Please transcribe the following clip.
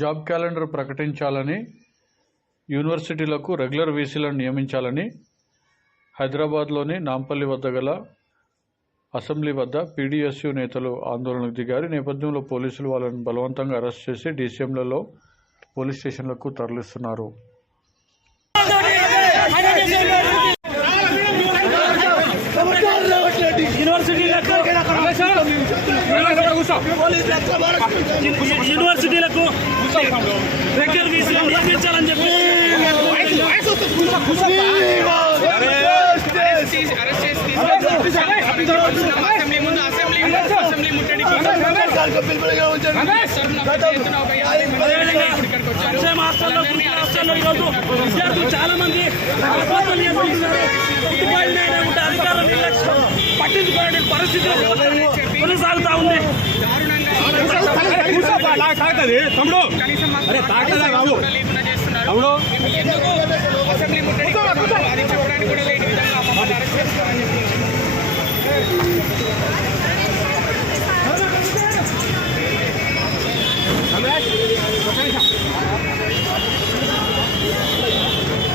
Job calendar ప్రకటించాలని, యూనివర్సిటీలకు regular వీసీలను నియమించాలని హైదరాబాద్లోని నాంపల్లి వద్ద గల అసెంబ్లీ వద్ద పీడీఎస్యూ నేతలు ఆందోళనకు దిగారు. నేపథ్యంలో పోలీసులు వాళ్ళని బలవంతంగా అరెస్ట్ చేసి డీసీఎంలలో పోలీస్ స్టేషన్లకు తరలిస్తున్నారు. యూనివర్సిటీలకు రెగ్యులర్ వీసీలను నియమించాలని చెప్పి విద్యార్థులు చాలా మంది అధికారుల నిర్లక్ష్యం పట్టించుకోవడానికి పరిస్థితులు కొనసాగుతా ఉంది. అసెంబ్లీ ముట్టడి అది చెప్పడానికి కూడా లేని విధంగా